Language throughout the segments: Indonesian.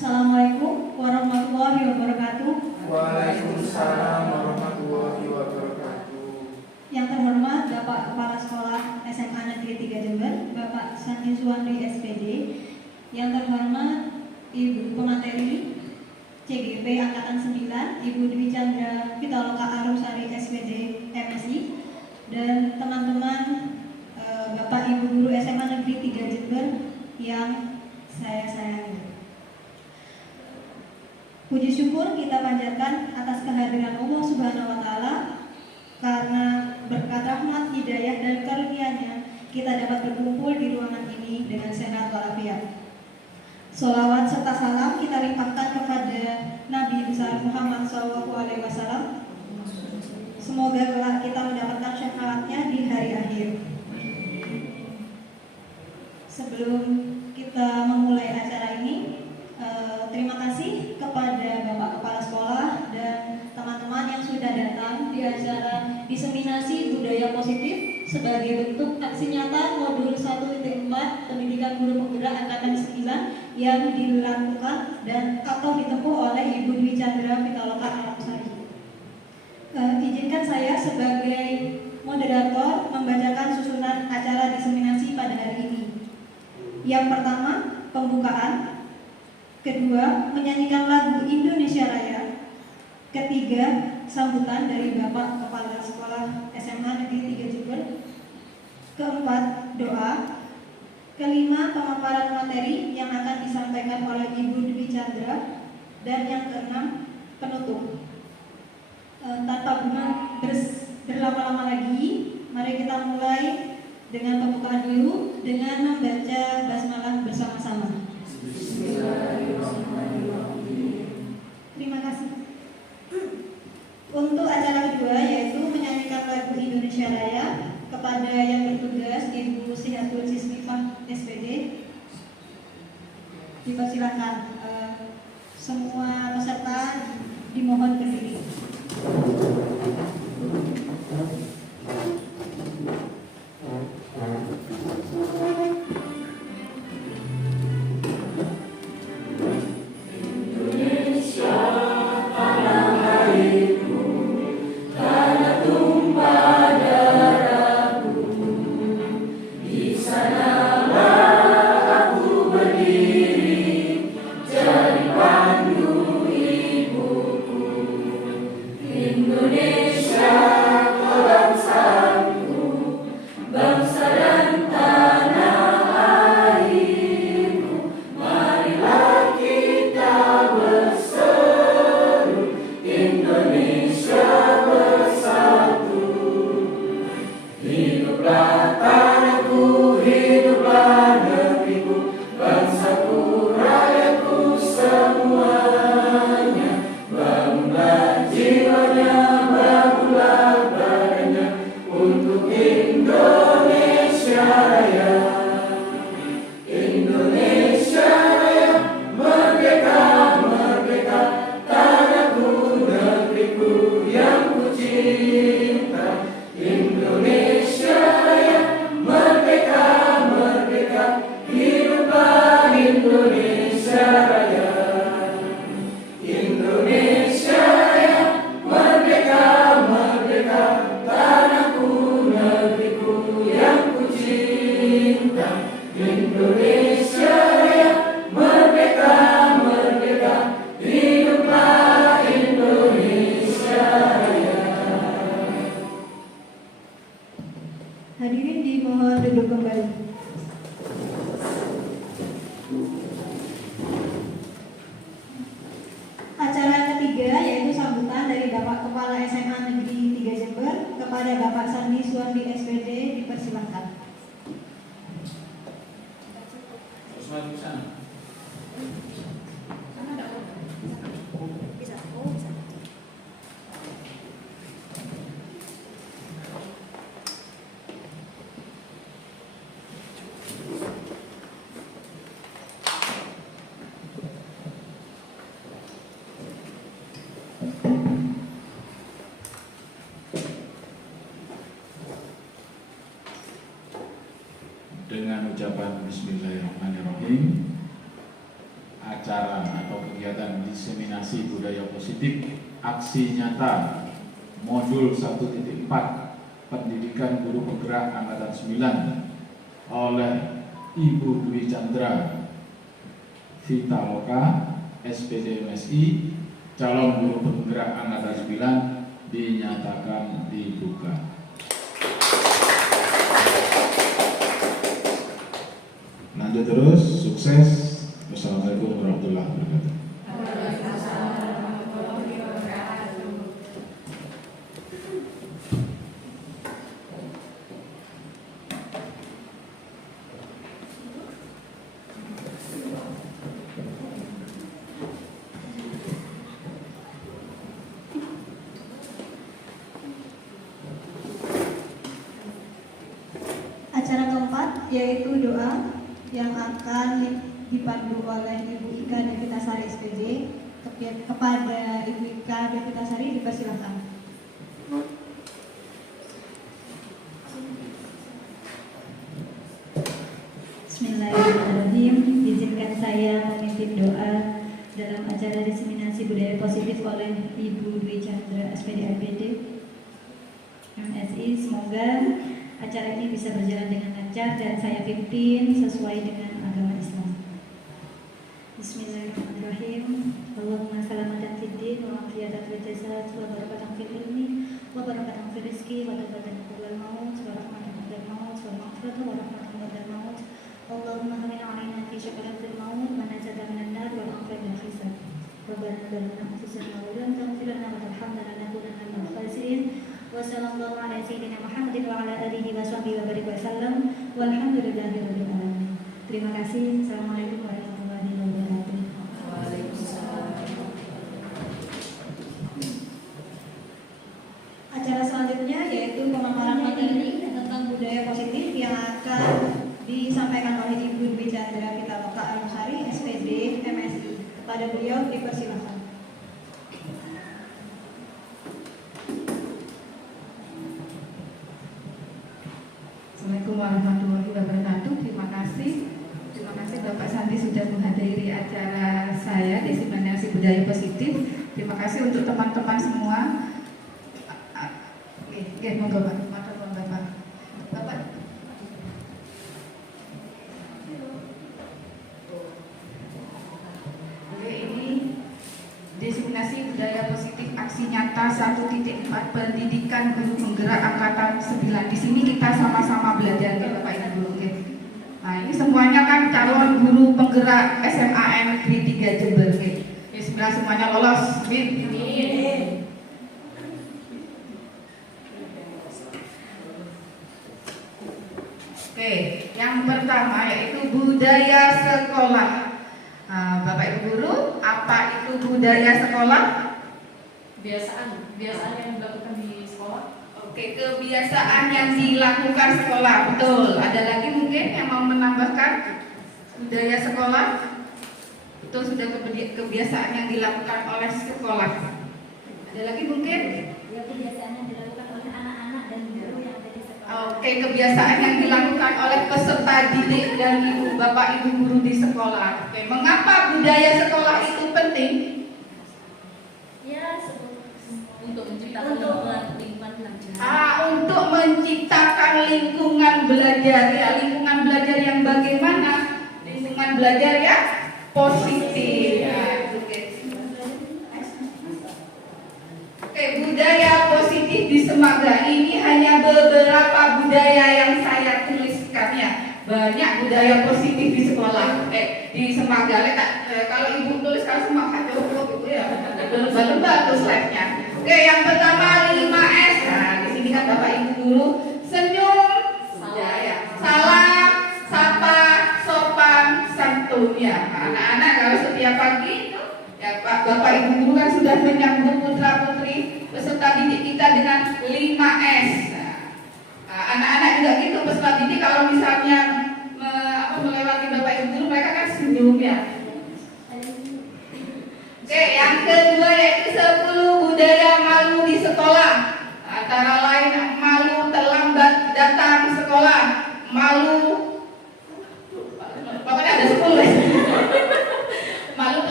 Assalamualaikum warahmatullahi wabarakatuh. Waalaikumsalam warahmatullahi wabarakatuh. Yang terhormat Bapak Kepala Sekolah SMA Negeri 3 Jember, Bapak Sandi Suwandi SPD. Yang terhormat Ibu Pemateri CGP Angkatan 9, Ibu Dwi Chandra Pitaloka Arumsari SPD MSI, dan teman-teman Bapak Ibu Guru SMA Negeri 3 Jember yang saya sayangi. Puji syukur kita panjatkan atas kehadiran Allah Subhanahu wa Ta'ala, karena berkat rahmat, hidayah, dan karunia-Nya kita dapat berkumpul di ruangan ini dengan sehat walafiat. Sholawat serta salam kita limpahkan kepada Nabi besar Muhammad SAW. Semoga kelak kita mendapatkan syafaatnya di hari akhir. Sebelum kita memulai acara ini, terima kasih kepada Bapak Kepala Sekolah dan teman-teman yang sudah datang di acara diseminasi budaya positif sebagai bentuk aksi nyata modul 1.4 pendidikan guru penggerak angkatan 9 yang dilakukan dan atau ditempuh oleh Ibu Dwi Chandra Pitaloka Arumsari. Izinkan saya sebagai moderator membacakan susunan acara diseminasi pada hari ini. Yang pertama, pembukaan. Kedua, menyanyikan lagu Indonesia Raya. Ketiga, sambutan dari Bapak Kepala Sekolah SMA Negeri 3 Jember. Keempat, doa. Kelima, pemaparan materi yang akan disampaikan oleh Ibu Dwi Chandra. Dan yang keenam, penutup. Tanpa berlama-lama lagi, mari kita mulai dengan pembukaan dulu dengan membaca basmalah bersama-sama. Terima kasih. Untuk acara kedua, yaitu menyanyikan lagu Indonesia Raya, kepada yang bertugas Ibu Sihatul Sismifah SPD, dipersilakan. Semua peserta dimohon berdiri. Hadirin dimohon duduk kembali. Acara ketiga yaitu sambutan dari Bapak Kepala SMA Negeri 3 Jember kepada Bapak Sandi Suwandi SPD, dipersilakan. Dengan ucapan Bismillahirrahmanirrahim, acara atau kegiatan diseminasi budaya positif aksi nyata modul 1.4 pendidikan guru penggerak angkatan 9 oleh Ibu Dwi Chandra Vitaloka SPD MSI calon guru penggerak angkatan 9 dinyatakan dibuka. Lanjut terus, sukses. Wassalamualaikum warahmatullahi wabarakatuh. Acara keempat yaitu doa yang akan dipandu oleh Ibu Ika Devitasari SPJ. Kepada Ibu Ika Devitasari dipersilakan. Bismillahirrahmanirrahim. Izinkan saya memimpin doa dalam acara diseminasi budaya positif oleh Ibu Dwi Chandra SPD MSI. Semoga acara ini bisa berjalan dengan lancar dan saya pimpin sesuai dengan agama Islam. Bismillahirrahmanirrahim. Allahumma salamatan fid din wa afiyatan fil jasad wa barakatan fil ilmi wa barakatan fil rizqi wa tawbatan qabla al-maut wa rahmatan qabla al-maut wa maghfiratan wa rahmatan ba'da al-maut. Allahumma hamina 'alaina fi syakaratil maut wa najata minan nar wa aqibal hisab. Rabbana zalamna anfusana wa lam taghfir lana wa tarhamna lanakunanna minal khasirin. Wa sallallahu ala sayyidina Muhammadin wa ala alihi wa sahbihi wa barik wa sallam. Walhamdulillahi rabbil alamin. Terima kasih. Assalamualaikum warahmatullahi wabarakatuh. Acara selanjutnya yaitu pemaparan materi tentang budaya positif yang akan disampaikan oleh Ibu Dwi Chandra Vitaloka Anusari SPD MSI. Kepada beliau dipersilakan. Assalamualaikum warahmatullahi wabarakatuh. Terima kasih Bapak Sandi sudah menghadiri acara saya diseminasi budaya positif. Terima kasih untuk teman-teman semua. Oke, monggo Pak. Bapak. Oke, ini diseminasi budaya positif aksi nyata 1.4 pendidikan guru penggerak angkatan 9. Di sini kita sama-sama belajar ya Bapak Ibu. Oke. Nah, ini semuanya kan calon guru penggerak SMA Negeri 3 Jember. Oke. Bismillah, semuanya lolos. Amin. Oke, yang pertama yaitu budaya sekolah. Nah, Bapak Ibu guru, apa itu budaya sekolah? Kebiasaan yang dilakukan di sekolah. Oke, kebiasaan yang dilakukan sekolah, betul. Ada lagi mungkin yang mau menambahkan budaya sekolah? Betul, sudah kebiasaan yang dilakukan oleh sekolah. Ada lagi mungkin? Ya, kebiasaan yang dilakukan oleh anak-anak dan guru yang ada di sekolah. Oke, kebiasaan yang dilakukan oleh peserta didik dan ibu bapak ibu guru di sekolah. Oke, mengapa budaya sekolah itu penting? Ya, untuk menciptakan lingkungan belajar. Untuk menciptakan lingkungan belajar. Ya, lingkungan belajar yang bagaimana? Lingkungan belajar yang positif. Ya, Oke, budaya positif di Semaga ini hanya beberapa budaya yang saya tuliskan ya. Banyak budaya positif di sekolah. Di Semaga. Kalau ibu tuliskan Semaga cukup gitu ya. Lebih-lebih tuh slide-nya. Oke, yang pertama 5S. Nah, di sini kan Bapak Ibu guru senyum, salam, sapa, sopan, santun ya. Anak-anak kalau setiap pagi ya Bapak Ibu guru kan sudah menyambut putra-putri peserta didik kita dengan 5S. Nah, anak-anak juga gitu peserta didik kalau misalnya melewati Bapak Ibu guru mereka kan senyum ya. Oke, yang kedua yaitu 10 budaya malu di sekolah. Antara lain malu terlambat datang sekolah, malu pokoknya ada 10 malu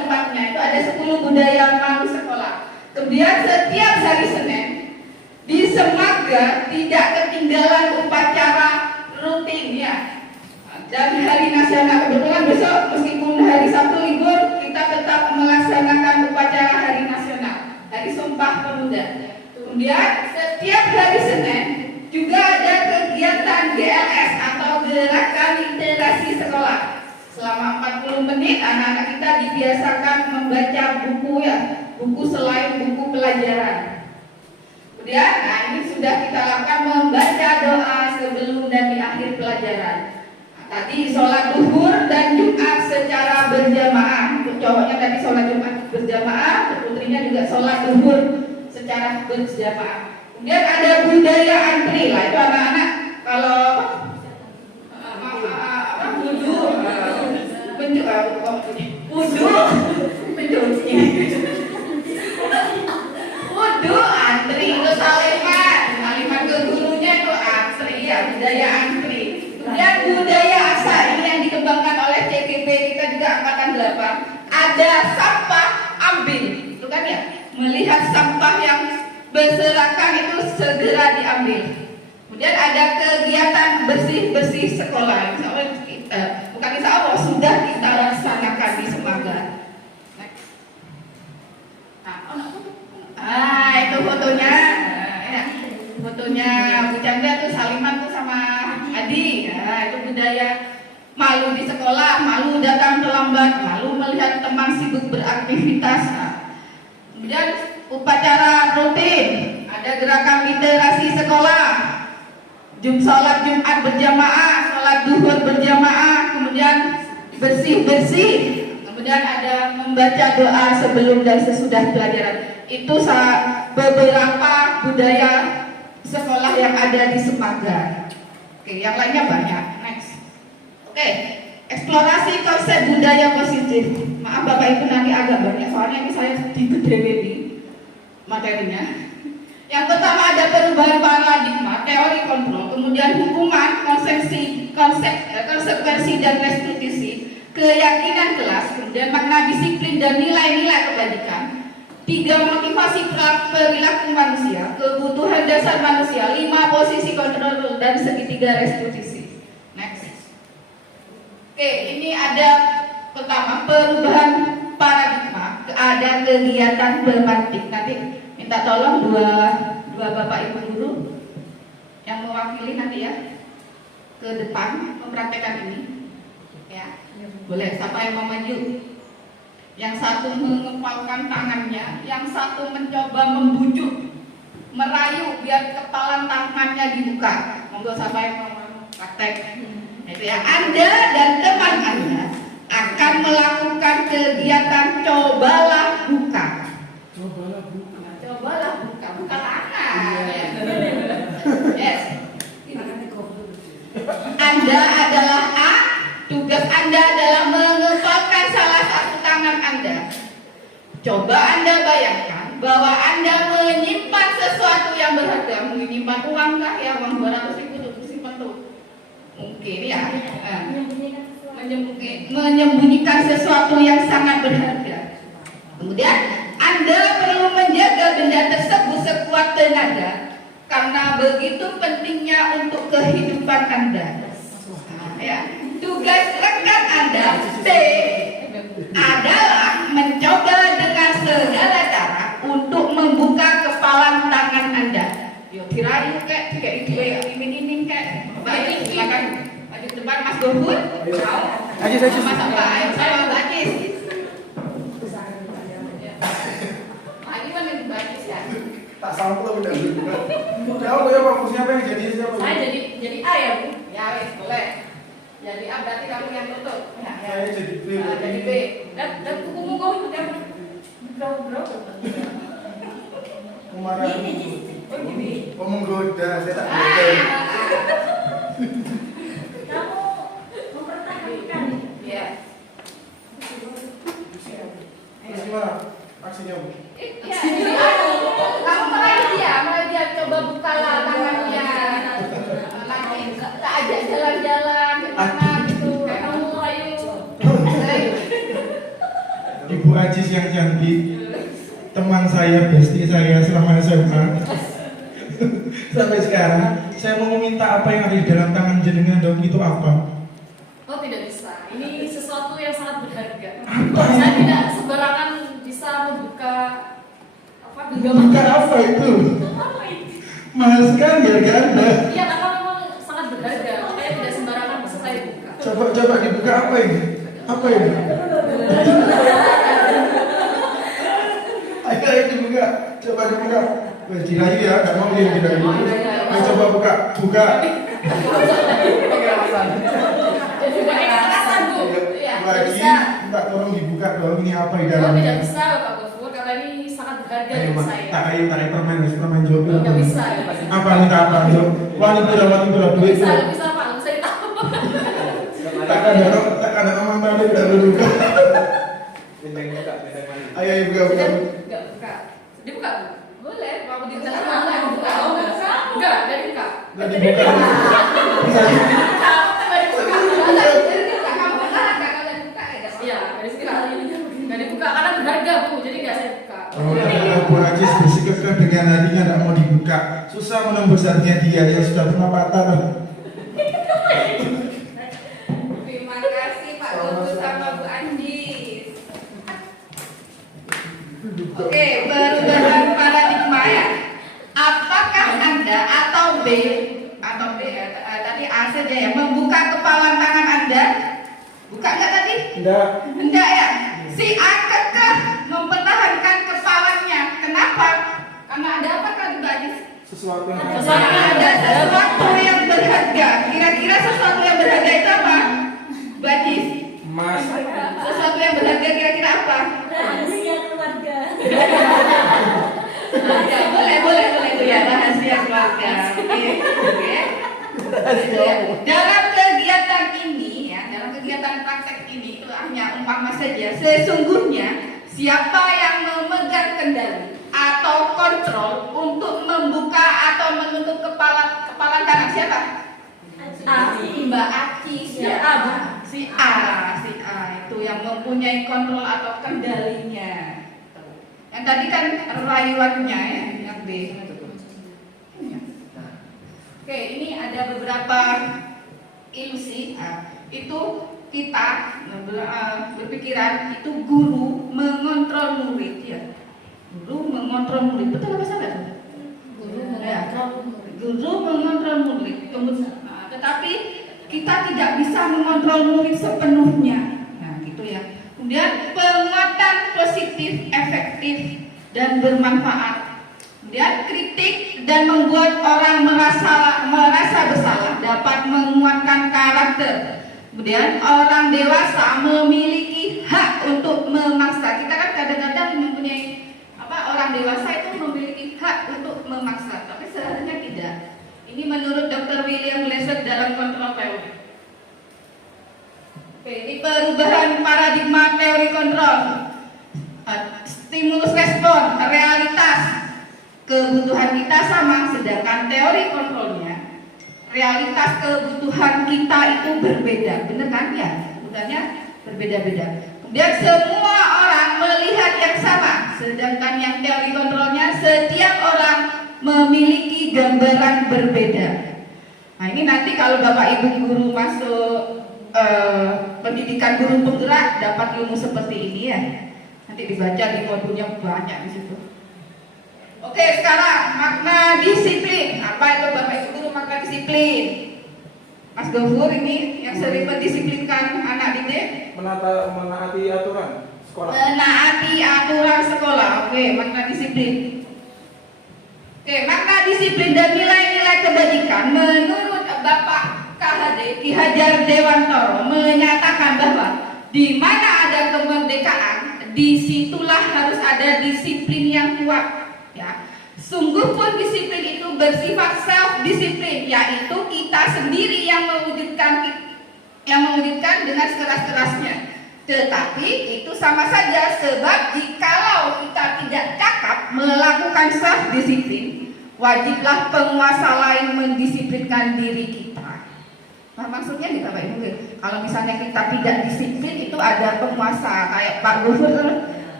Kemudian setiap hari Senin di Semaga tidak ketinggalan upacara rutin ya. Dan hari nasional kebetulan besok meskipun hari Sabtu libur kita tetap melaksanakan upacara hari nasional, Hari Sumpah Pemuda. Kemudian setiap hari Senin juga ada kegiatan GLS atau Gerakan Literasi Sekolah. Selama 40 menit anak-anak kita dibiasakan membaca buku ya, buku selain buku pelajaran. Kemudian, nah ini sudah kita lakukan membaca doa sebelum dan di akhir pelajaran. Nah, tadi sholat duhur dan Jumat secara berjamaah. Untuk cowoknya tadi sholat Jumat berjamaah, untuk putrinya juga sholat duhur secara berjamaah. Kemudian ada budaya antri lah, itu anak-anak kalau wudu antri itu saliman ke gurunya itu antri ya, budaya antri. Kemudian budaya asa ini yang dikembangkan oleh CGP kita juga angkatan 8. Ada sampah ambil, itu kan ya, melihat sampah yang berserakan itu segera diambil. Kemudian ada kegiatan bersih-bersih sekolah. Bukan insya Allah sudah kita laksanakan di Semaga. Itu fotonya. Fotonya Bu Chandra tuh saliman tuh sama Adi. Itu budaya malu di sekolah, malu datang terlambat, malu melihat teman sibuk beraktivitas. Kemudian upacara rutin, ada gerakan literasi sekolah, sholat Jumat berjamaah, sholat duhur berjamaah, kemudian bersih-bersih, kemudian ada membaca doa sebelum dan sesudah pelajaran. Itu beberapa budaya sekolah yang ada di Semaga. Oke, yang lainnya banyak. Next. Oke, eksplorasi konsep budaya positif. Maaf Bapak Ibu nanti agak banyak, soalnya ini saya digedewe di materinya. Yang pertama ada perubahan paradigma, teori kontrol, kemudian hukuman, konsekuensi dan restitusi, keyakinan kelas, kemudian makna disiplin dan nilai-nilai kebajikan, 3 motivasi perilaku manusia, kebutuhan dasar manusia, 5 posisi kontrol dan segitiga restitusi. Next. Oke, ini ada pertama perubahan paradigma, ada kegiatan pemantik. Nanti minta tolong dua Bapak Ibu guru yang mewakili nanti ya ke depan mempraktekkan ini. Ya, boleh. Siapa yang mau maju? Yang satu mengepalkan tangannya, yang satu mencoba membujuk, merayu biar kepalan tangannya dibuka. Monggo siapa yang mau praktek? Itu ya. Anda dan teman Anda akan melakukan kegiatan cobalah buka. Cobalah buka tangan. Yes. Anda adalah A. Tugas Anda adalah mengepalkan salah satu tangan Anda. Coba Anda bayangkan bahwa Anda menyimpan sesuatu yang berharga. Menyimpan uang kah ya, uang 200.000 itu simpan tuh. Mungkin ya. Menyembunyikan sesuatu yang sangat berharga. Kemudian Anda perlu menjaga benda tersebut sekuat tenaga karena begitu pentingnya untuk kehidupan Anda. Ya. Tugas rekan Anda B adalah mencoba dengan segala cara untuk membuka kepalan tangan Anda. Yo dirayu kayak ini kayak. Baik, silakan maju ke depan Mas Gohur. Ayo Mas apa? Ayo saya Mbak Ajis. Ini mana Mbak Ajis ya? Tak salah pula udah. Tahu ya Pak, fungsinya apa yang jadi siapa? Saya jadi A ya Bu? Ya wes boleh. Jadi A berarti kamu yang tutup. Ya. Saya jadi B. Jadi B. Dan kukumu kau itu kan bro. Kemarin menggoda, saya tak Ah. goda. Kamu mempertahankan. Ya. Terus gimana aksinya Bu? Ya, kamu meraih dia coba bukalah tangannya. Nanti tak ajak jalan-jalan kemana gitu. Kamu ayo. Ibu Ajis yang cantik. teman saya, bestie saya selama SMA sampai sekarang. Saya mau meminta apa yang ada di dalam tangan jenengan dong, itu apa? Oh tidak bisa. Ini sesuatu yang sangat berharga. Apa? Saya tidak sembarangan bisa membuka apa Buka apa itu? Apa itu? Mahal sekali harga Anda. Iya, karena memang sangat berharga. Makanya tidak sembarangan bisa saya buka. Coba dibuka, apa ini? Apa ini? Ayo dibuka, coba dibuka. Wes dirayu ya, nggak mau dia dirayu. Ayo coba buka. Jadi pakai kekerasan Bu. Iya, tidak Lagi, bisa. minta tolong dibuka dong. Ini apa di Oh, dalamnya? tidak bisa Bapak Gofur karena ini sangat berharga Ayo, bagi Pak. saya. Tarik permen jok. Tidak bisa. Apa nih apa jok? Wani pura duit. Bisa, nggak bisa Pak, nggak bisa ditahu. Tak ada omong tadi tidak berbuka. Ayo buka. Nggak buka. Dibuka Bu? Boleh, mau dibuka sama nggak dibuka? Oh, nggak, dari buka. Nggak dibuka. Bisa. Iya, dari sini nggak dibuka karena berharga Bu, jadi nggak saya buka. Oh, Bu Ajis bersikeras dengan hatinya tidak mau dibuka. Susah menembus hatinya dia yang sudah pernah patah. Terima kasih Pak Gofur sama Bu Anjis. Oke, perubahan paradigma ya. Apakah Anda atau B tadi A saja ya, membuka kepalan tangan Anda? Buka nggak tadi? Enggak ya. Si A kekeh mempertahankan kepalanya. Kenapa? Karena ada apa tadi Mbak Anjis? Sesuatu yang Ada sesuatu yang berharga. Kira-kira sesuatu yang berharga itu apa? Mbak Anjis? emas. Sesuatu yang berharga kira-kira apa? Rahasia keluarga. Ya, boleh itu ya, rahasia keluarga. Oke. Dalam kegiatan ini ya, dalam kegiatan praktek ini itu hanya umpama saja. Sesungguhnya siapa yang memegang kendali atau kontrol untuk membuka atau menutup kepala tangan siapa? Mbak Aci, siapa? Si A itu yang mempunyai kontrol atau kendalinya. Yang tadi kan rayuannya ya, yang B. Oke, ini ada beberapa ilusi. Itu kita berpikiran itu guru mengontrol murid ya. Guru mengontrol murid, betul apa salah? Guru mengontrol murid. Tetapi kita tidak bisa mengontrol murid sepenuhnya. Nah, gitu ya. Kemudian penguatan positif, efektif dan bermanfaat. Kemudian kritik dan membuat orang merasa bersalah dapat menguatkan karakter. Kemudian orang dewasa memiliki hak untuk memaksa. Kita kan kadang-kadang mempunyai orang dewasa itu memiliki hak untuk memaksa, tapi seharusnya tidak. Ini menurut Dr. William Glasser dalam kontrol teori. Oke, ini perubahan paradigma teori kontrol. Stimulus respon, realitas, kebutuhan kita sama, sedangkan teori kontrolnya realitas kebutuhan kita itu berbeda, benar kan ya? Kebutuhannya berbeda-beda. Kemudian semua orang melihat yang sama, sedangkan yang teori kontrolnya setiap orang memiliki gambaran berbeda. Nah ini nanti kalau Bapak Ibu guru masuk pendidikan guru penggerak dapat ilmu seperti ini ya. Nanti dibaca di modulnya banyak di situ. Oke, sekarang makna disiplin. Apa itu Bapak Ibu guru makna disiplin? Mas Gofur ini yang sering mendisiplinkan anak didik. Menaati aturan sekolah. Menaati aturan sekolah. Oke, makna disiplin. Oke, makna disiplin dan nilai-nilai kebajikan menurut Bapak KHD Ki Hajar Dewantoro menyatakan bahwa di mana ada kemerdekaan, disitulah harus ada disiplin yang kuat. Ya, sungguh pun disiplin itu bersifat self disiplin, yaitu kita sendiri yang mewujudkan dengan sekeras-kerasnya. Tetapi itu sama saja, sebab jikalau kita tidak cakap melakukan self disiplin, wajiblah penguasa lain mendisiplinkan diri kita. Nah, maksudnya nih Bapak Ibu, kalau misalnya kita tidak disiplin itu ada penguasa kayak Pak Gofur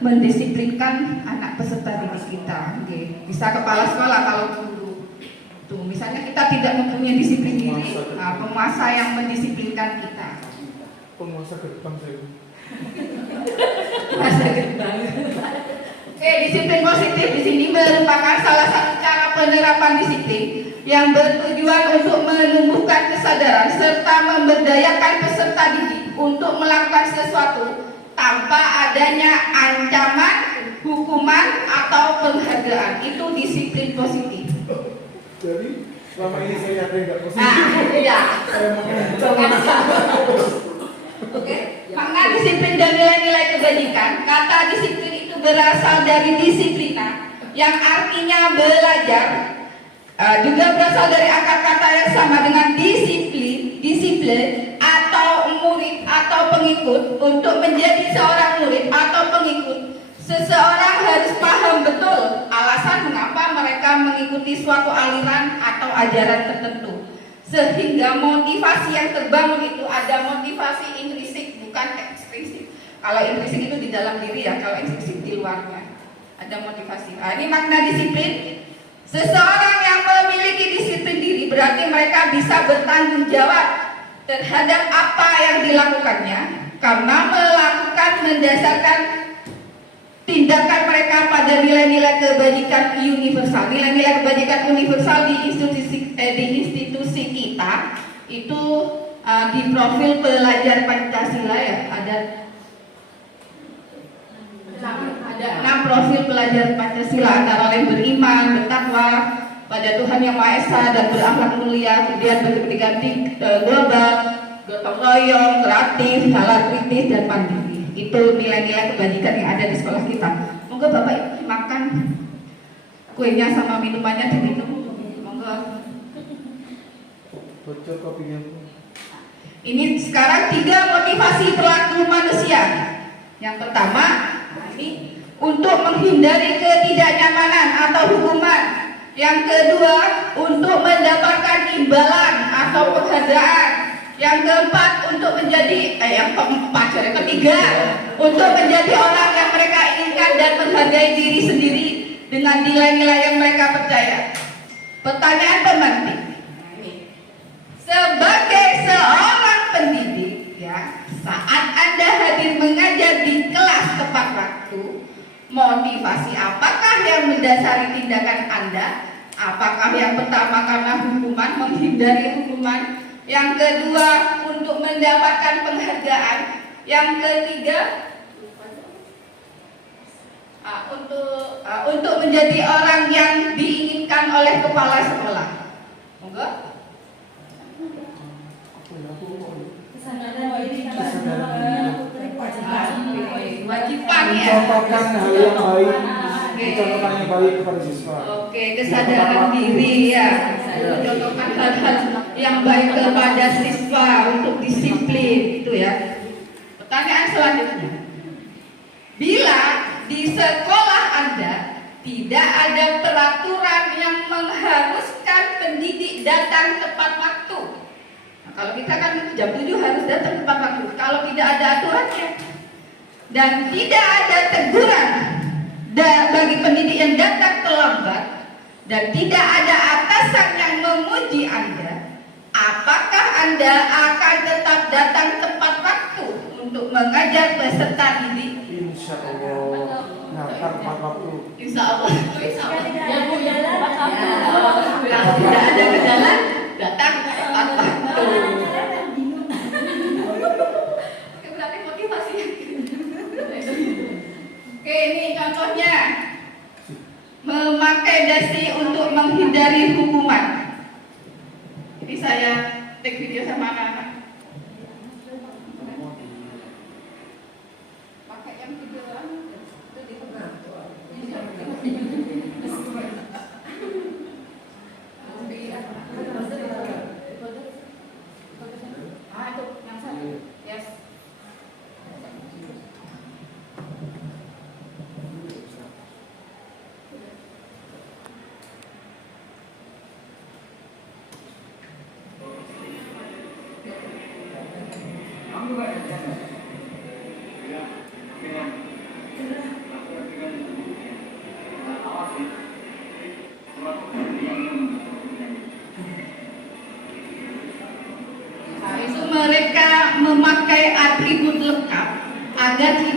mendisiplinkan anak peserta didik kita. Oke. Bisa kepala sekolah kalau guru. Tuh, misalnya kita tidak mempunyai disiplin diri, penguasa yang mendisiplinkan kita. Penguasa gerbang saya. Masa gerbang. Oke, disiplin positif di sini merupakan salah satu cara penerapan disiplin yang bertujuan untuk menumbuhkan kesadaran serta memberdayakan peserta didik untuk melakukan sesuatu tanpa adanya ancaman, hukuman, atau penghargaan. Itu disiplin positif. Jadi selama ini saya ada nggak positif. Iya. Saya mau Oke. Makna disiplin dan nilai-nilai kebajikan. Kata disiplin itu berasal dari disiplina, yang artinya belajar. Juga berasal dari akar kata yang sama dengan disiplin atau murid atau pengikut. Untuk menjadi seorang murid atau pengikut, seseorang harus paham betul alasan mengapa mereka mengikuti suatu aliran atau ajaran tertentu. Sehingga motivasi yang terbangun itu ada motivasi intrinsik, bukan ekstrinsik. Kalau intrinsik itu di dalam diri ya, kalau ekstrinsik di luarnya. Ada motivasi. Ini makna disiplin. Seseorang yang memiliki disiplin diri berarti mereka bisa bertanggung jawab terhadap apa yang dilakukannya, karena melakukan mendasarkan tindakan mereka pada nilai-nilai kebajikan universal. Nilai-nilai kebajikan universal di institusi kita itu di profil pelajar Pancasila ya, ada 6 profil pelajar Pancasila, antara lain beriman, bertakwa pada Tuhan Yang Maha Esa dan berakhlak mulia, kemudian berkepentingan global, gotong royong, kreatif, nalar kritis, dan mandiri. Itu nilai-nilai kebajikan yang ada di sekolah kita. Monggo Bapak Ibu makan kuenya sama minumannya diminum. Monggo. bocor kopinya. Ini sekarang 3 motivasi perilaku manusia. Yang pertama, ini untuk menghindari ketidaknyamanan atau hukuman. Yang kedua, untuk mendapatkan imbalan atau penghargaan. Yang keempat, untuk menjadi yang ketiga, untuk menjadi orang yang mereka inginkan dan menghargai diri sendiri dengan nilai-nilai yang mereka percaya. Pertanyaan pemantik. Sebagai seorang pendidik, ya, saat Anda hadir mengajar di kelas tepat waktu, motivasi apakah yang mendasari tindakan Anda? Apakah yang pertama karena hukuman, menghindari hukuman? Yang kedua untuk mendapatkan penghargaan? Yang ketiga untuk menjadi orang yang diinginkan oleh kepala sekolah? Monggo. Kewajiban ya. Mencontohkan hal yang baik, mencontohkan yang baik kepada siswa. Oke, kesadaran diri ya. Mencontohkan hal-hal yang baik kepada siswa untuk disiplin itu ya. Pertanyaan selanjutnya. Bila di sekolah Anda tidak ada peraturan yang mengharuskan pendidik datang tepat waktu. Nah, kalau kita kan jam 7 harus datang tepat waktu. Kalau tidak ada aturannya dan tidak ada teguran bagi pendidik yang datang terlambat dan tidak ada atasan yang memuji Anda, apakah Anda akan tetap datang tepat waktu untuk mengajar peserta didik? Insya Allah, datang tepat waktu. Insya Allah. Kalau tidak ada kendala, datang tepat waktu. Oke, berarti motivasinya. Oke, ini contohnya. Memakai dasi untuk menghindari hukuman. Ini saya take video sama anak-anak. Pakai yang videoan itu di itu yang satu. Yes.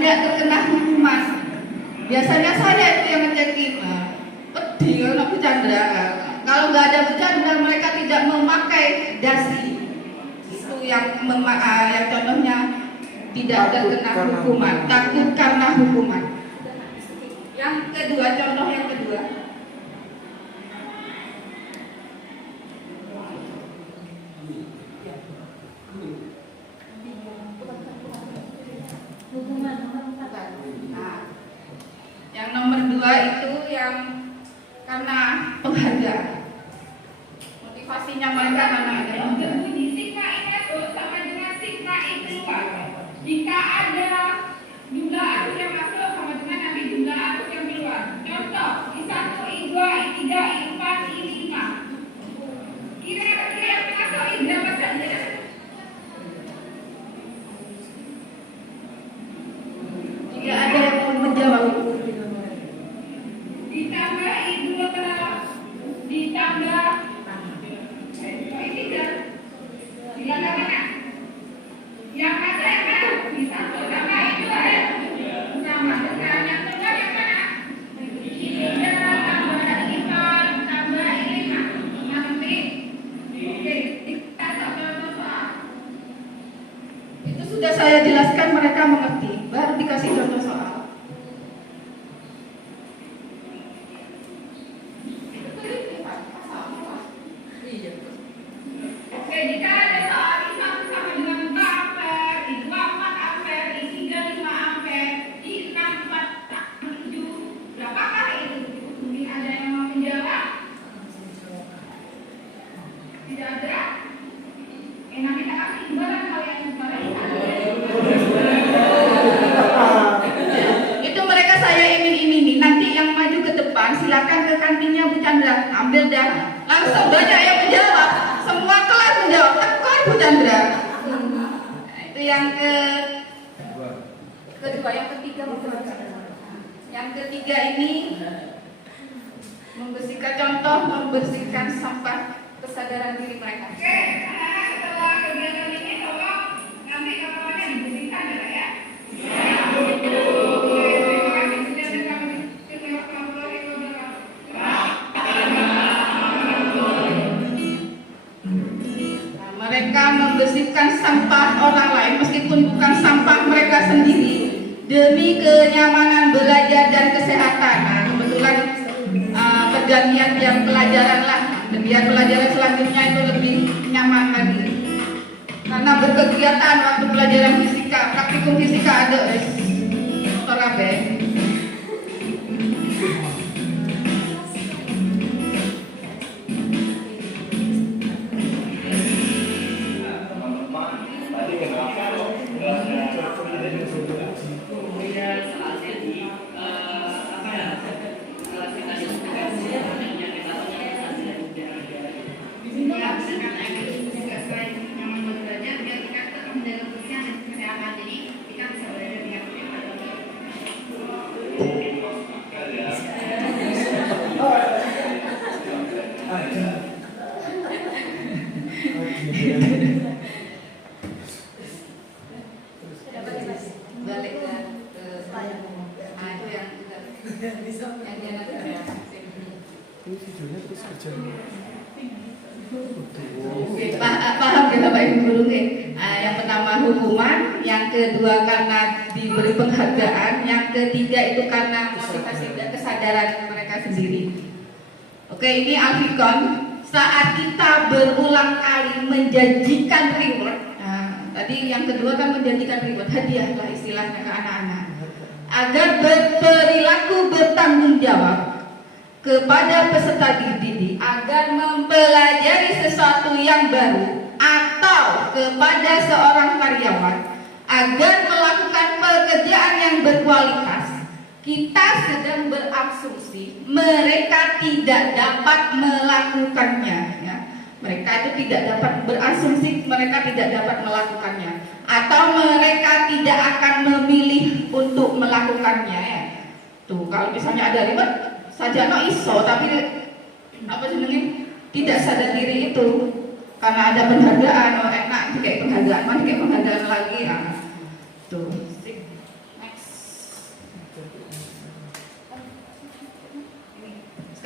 tidak terkena hukuman. Biasanya saya itu yang ngecekin. Pedih kalau Bu Chandra. Kalau nggak ada Bu Chandra, mereka tidak memakai dasi. Itu yang contohnya tidak terkena hukuman, takut karena hukuman. Yang kedua, contoh yang kedua. Nah, yang nomor 2 itu yang karena penghargaan. Motivasinya mereka karena ada penghargaan. Sigma itu sama dengan sigma itu keluar. Jika ada jumlah arus yang masuk sama dengan nanti jumlah arus yang keluar. Contoh, I1, I2, I3, I4, I5. Kira-kira yang masuk I berapa saja? Jika ada yang mau menjawab, Ditambah I2 ditambah I3. Ditambah mana? Yang ada yang mana? I1 tambah I2 sama dengan yang kedua yang mana? I3 tambah I4 tambah I5. Nanti oke, kita contoh soal. itu sudah saya jelaskan, mereka mengerti. Baru dikasih contoh soal. Oke, jika ada soal I1 sama dengan 4 ampere, I2 4 ampere, I3 5 ampere, I6 4 7, berapakah itu? Mungkin ada yang mau menjawab? Tidak ada? Enak kita kasih imbalan kalau yang imbalan. Itu mereka saya iming-imingi. Nanti yang maju ke depan silakan ke kantinnya Bu Chandra, ambil dah. Langsung banyak yang menjawab. Semua kelas menjawab. Tekor Bu Chandra. Nah, itu yang kedua, yang ketiga Bu Chandra. Yang ketiga ini membersihkan, contoh membersihkan sampah, kesadaran diri mereka. Oke, anak-anak setelah kegiatan ini tolong nanti kamarnya dibersihkan ya. Oke, terima kasih sudah bergabung. Nah, mereka membersihkan sampah orang lain meskipun bukan sampah mereka sendiri demi kenyamanan belajar dan kesehatan. Nah, kebetulan pergantian jam pelajaran lah, biar pelajaran selanjutnya itu lebih nyaman lagi. Karena berkegiatan waktu pelajaran fisika, praktikum fisika ada motor abe. Balik ke yang dia nanti paham ya Bapak Ibu guru nih. Yang pertama hukuman, yang kedua karena diberi penghargaan, yang ketiga itu karena motivasi dan kesadaran mereka sendiri. Oke, ini Alfikon. Saat kita berulang kali menjanjikan reward, tadi yang kedua kan menjanjikan reward, hadiah lah istilahnya ke anak-anak, agar berperilaku bertanggung jawab kepada peserta didik, agar mempelajari sesuatu yang baru, atau kepada seorang karyawan agar melakukan pekerjaan yang berkualitas. Kita sedang berasumsi mereka tidak dapat melakukannya, ya. Mereka itu tidak dapat berasumsi mereka tidak dapat melakukannya, atau mereka tidak akan memilih untuk melakukannya, ya. Tuh, kalau misalnya ada ribet saja no iso, tapi apa jenenge tidak sadar diri itu karena ada penghargaan, oh enak kayak penghargaan, mana kayak penghargaan lagi, ya. Tuh. Next.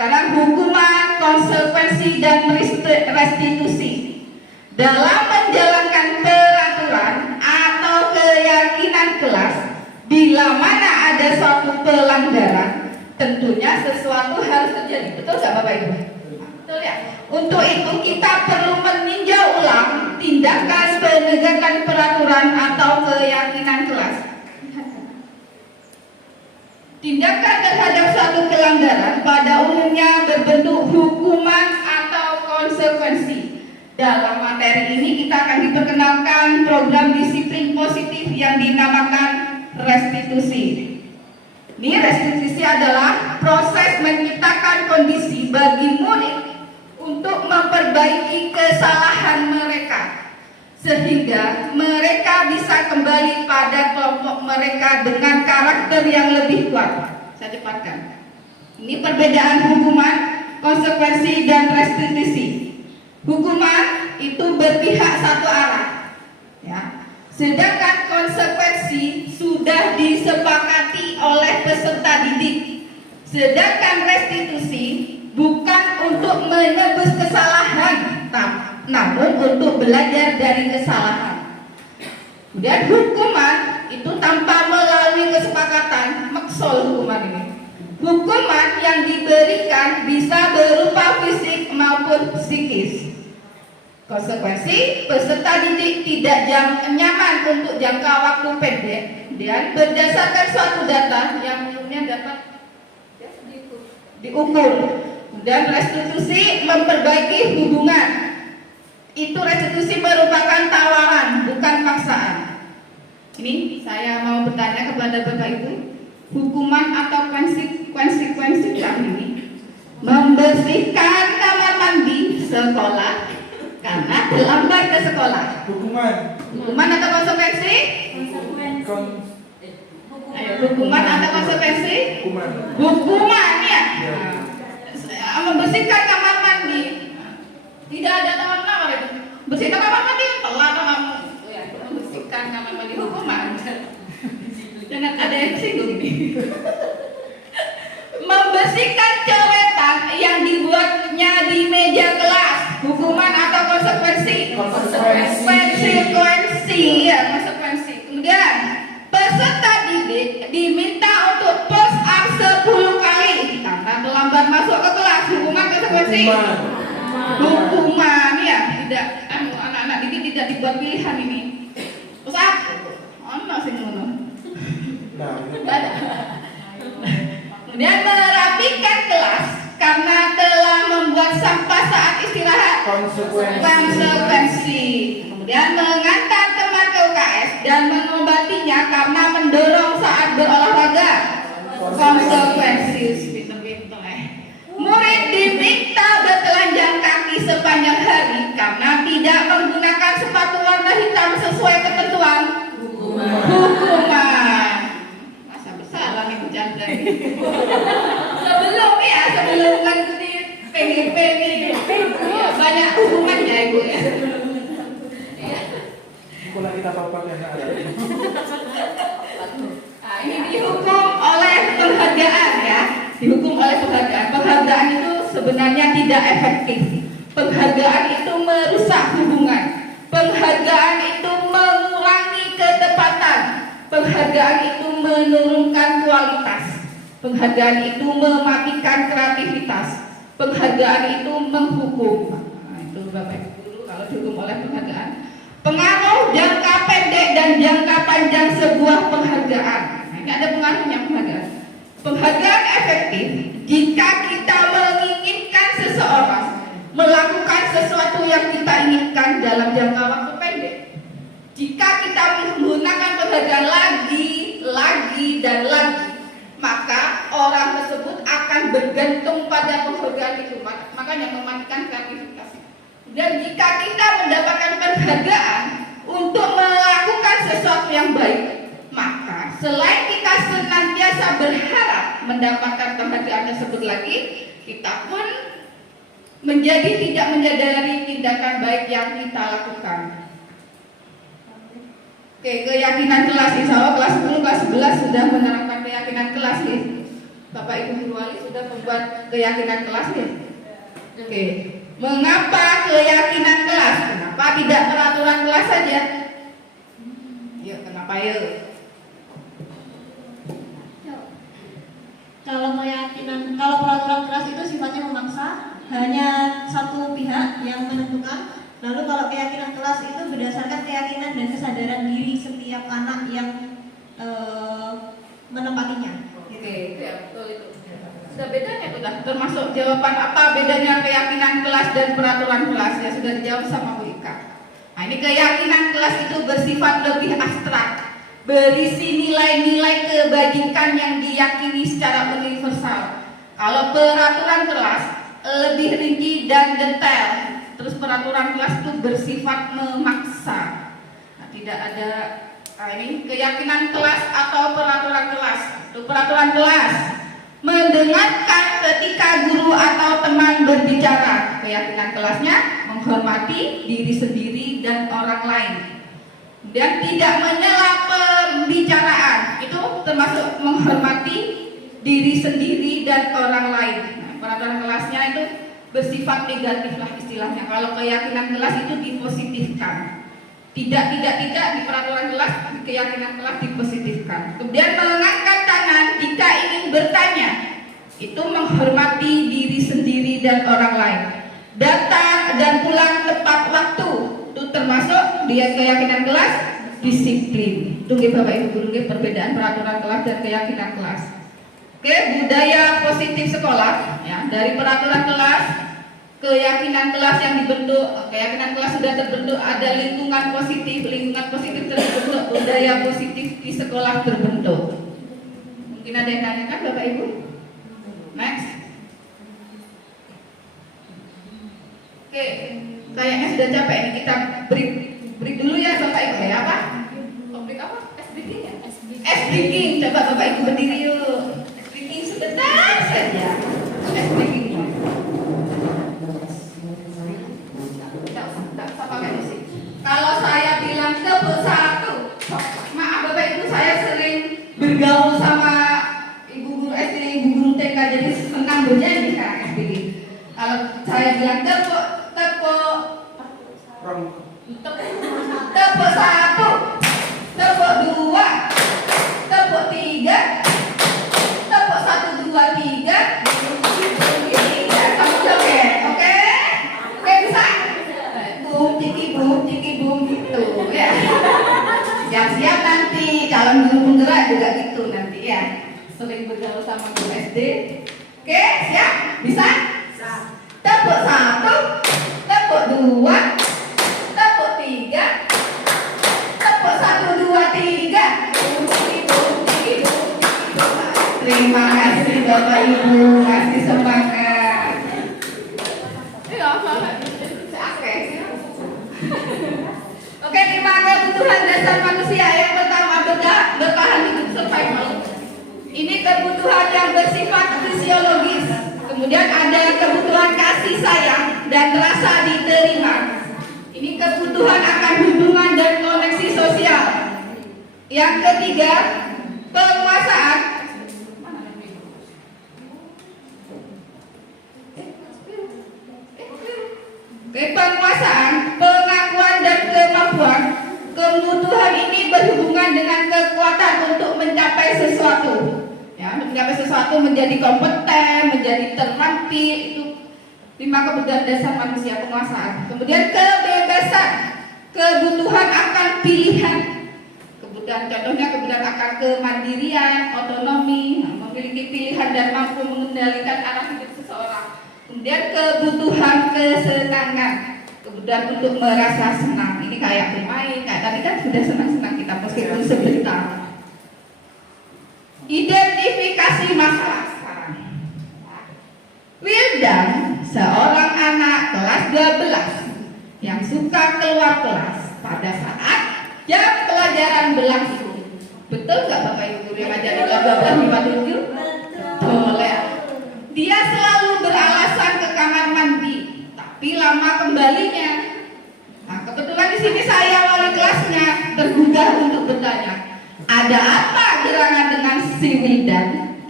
Sekarang hukuman, konsekuensi, dan restitusi. Dalam menjalankan peraturan atau keyakinan kelas, bila mana ada suatu pelanggaran, tentunya sesuatu harus terjadi. Betul nggak Bapak Ibu? Betul ya? Untuk itu kita perlu meninjau ulang tindakan penegakan peraturan atau keyakinan kelas. Tindakan terhadap suatu pelanggaran pada umumnya berbentuk hukuman atau konsekuensi. Dalam materi ini kita akan diperkenalkan program disiplin positif yang dinamakan restitusi. Ini restitusi adalah proses menciptakan kondisi bagi murid untuk memperbaiki kesalahan mereka, sehingga mereka bisa kembali pada kelompok mereka dengan karakter yang lebih kuat. Saya cepatkan. Ini perbedaan hukuman, konsekuensi, dan restitusi. Hukuman itu berpihak satu arah, ya. Sedangkan konsekuensi sudah disepakati oleh peserta didik. Sedangkan restitusi bukan untuk menebus kesalahan, namun untuk belajar dari kesalahan. Kemudian hukuman itu tanpa melalui kesepakatan, maksud hukuman ini. Hukuman yang diberikan bisa berupa fisik maupun psikis. Konsekuensi, peserta didik tidak nyaman untuk jangka waktu pendek dan berdasarkan suatu data yang umumnya dapat diukur. Dan restitusi memperbaiki hubungan. Itu restitusi merupakan tawaran, bukan paksaan. Ini saya mau bertanya kepada Bapak Ibu, hukuman atau konsekuensi ini membersihkan kamar mandi sekolah karena terlambat ke sekolah. Hukuman atau konsekuensi? Ayo, hukuman atau konsekuensi? Hukuman ya. Membersihkan kamar mandi. Tidak ada tawar-tawar itu. Bersihkan kamar mandi, telat kamu. Ya, membersihkan kamar mandi hukuman. Jangan ada yang singgung ini. Membersihkan coretan yang dibuatnya di meja kelas. Hukuman atau konsekuensi? Konsekuensi. Ya, konsekuensi. Kemudian peserta didik diminta untuk push up 10 kali karena terlambat masuk ke kelas. Hukuman, konsekuensi? Hukuman ya. Tidak, anak-anak didik tidak dibuat pilihan ini. Push up. Oh, masih ngono. Kemudian merapikan kelas karena telah membuat sampah saat istirahat. Konsekuensi. Kemudian mengantar teman ke UKS dan mengobatinya karena mendorong saat berolahraga. Konsekuensi. Murid diminta bertelanjang kaki sepanjang hari karena tidak menggunakan sepatu warna hitam sesuai ketentuan. Hukuman. Masa bersalah nih bercanda ini. Sebelum mengikuti PGP ini ya, banyak hukumannya Ibu ya. Kalau kita papak ya. Nah, ini dihukum oleh penghargaan ya. Dihukum oleh penghargaan. Penghargaan itu sebenarnya tidak efektif. Penghargaan itu merusak hubungan. Penghargaan itu mengurangi ketepatan. Penghargaan itu menurunkan kualitas. Penghargaan itu mematikan kreativitas. Penghargaan itu menghukum. Nah, itu Bapak Ibu dulu kalau dihukum oleh penghargaan. Pengaruh jangka pendek dan jangka panjang sebuah penghargaan. Nah, ini ada pengaruhnya penghargaan. Penghargaan efektif jika kita menginginkan seseorang melakukan sesuatu yang kita inginkan dalam jangka waktu pendek. Jika kita menggunakan penghargaan lagi dan lagi, maka orang tersebut akan bergantung pada penghargaan itu, makanya mematikan kreativitas. Dan jika kita mendapatkan penghargaan untuk melakukan sesuatu yang baik, maka selain kita senantiasa berharap mendapatkan penghargaan tersebut lagi, kita pun menjadi tidak menyadari tindakan baik yang kita lakukan. Oke, keyakinan kelas, insya Allah kelas 10, kelas 11 sudah menerapkan keyakinan kelas nih. Bapak Ibu Guru Wali sudah membuat keyakinan kelas ya? Oke. Mengapa keyakinan kelas? Kenapa tidak peraturan kelas saja? Ya, kenapa ya? Kalau peraturan kelas itu sifatnya memaksa, hanya satu pihak yang menentukan. Lalu kalau keyakinan kelas itu berdasarkan keyakinan dan kesadaran diri setiap anak yang menempatinya. Oke, itu ya, betul itu. Sudah bedanya tuh dah. Termasuk jawaban apa bedanya keyakinan kelas dan peraturan kelas ya sudah dijawab sama Bu Ika. Nah, ini keyakinan kelas itu bersifat lebih abstrak, berisi nilai-nilai kebajikan yang diyakini secara universal. Kalau peraturan kelas lebih rinci dan detail. Terus peraturan kelas itu bersifat memaksa. Nah, tidak ada ini keyakinan kelas atau peraturan kelas. Itu peraturan kelas mendengarkan ketika guru atau teman berbicara. Keyakinan kelasnya menghormati diri sendiri dan orang lain. Dan tidak menyela pembicaraan. Itu termasuk menghormati diri sendiri dan orang lain. Nah, peraturan kelasnya itu bersifat negatif lah istilahnya. Kalau keyakinan kelas itu dipositifkan. Tidak di peraturan kelas, keyakinan kelas dipositifkan. Kemudian mengangkat tangan jika ingin bertanya, itu menghormati diri sendiri dan orang lain. Datang dan pulang tepat waktu, itu termasuk dia keyakinan kelas, disiplin. Itu Bapak Ibu Guru perbedaan peraturan kelas dan keyakinan kelas. Oke, budaya positif sekolah ya, dari peraturan kelas, keyakinan kelas yang dibentuk, keyakinan kelas sudah terbentuk, ada lingkungan positif terbentuk, budaya positif di sekolah terbentuk. Mungkin ada yang tanyakan Bapak Ibu? Next. Oke, kayaknya sudah capek ini, kita break dulu ya Bapak Ibu ya apa? Break apa? S-breaking ya? S-breaking, coba Bapak Ibu berdiri yuk. S-breaking sebentar saja. S-breaking. Kalau saya bilang tepuk satu, maaf Bapak Ibu, saya sering bergaul sama ibu guru SD, ibu guru TK, jadi senang bernyanyi kan SBG. Kalau saya bilang tepuk satu, tepuk dua, tepuk tiga, tepuk 1, 2, 3, kamu joget, oke? Oke bisa? Boom, ciki boom gitu ya. Siap-siap nanti calon guru penggerak juga gitu nanti ya. Sering bergaul sama guru SD. Oke, siap? Bisa? Tepuk 1, tepuk 2, tepuk 3, tepuk 1, 2, 3. Terima kasih Bapak Ibu, kasih semangat. Iya, Oke, 5 kebutuhan dasar manusia. Yang pertama bertahan hidup survival. Ini kebutuhan yang bersifat fisiologis. Kemudian ada kebutuhan kasih sayang dan rasa diterima. Ini kebutuhan akan hubungan dan koneksi sosial. Yang ketiga, penguasaan. Penguasaan, pengakuan dan kemampuan. Kebutuhan ini berhubungan dengan kekuatan untuk mencapai sesuatu. Ya, untuk mencapai sesuatu, menjadi kompeten, menjadi terhati, itu 5 kebutuhan dasar manusia, penguasaan. Kemudian kebebasan, kebutuhan akan pilihan. Kebutuhan contohnya kebutuhan akan kemandirian, otonomi, memiliki pilihan dan mampu mengendalikan arah hidup seseorang. Kemudian kebutuhan kesenangan, kebutuhan untuk merasa senang. Ini kayak bermain, kayak tadi kan sudah senang-senang kita meskipun sebentar. Identifikasi masalah sekarang. Wildan, seorang anak kelas 12 yang suka keluar kelas pada saat jam pelajaran berlangsung. Betul nggak Bapak Ibu guru yang ngajar di 12:57? Betul ya. Dia selalu beralasan ke kamar mandi, tapi lama kembalinya. Nah, kebetulan di sini saya wali kelasnya tergugah untuk bertanya, ada apa gerangan dengan si Wildan?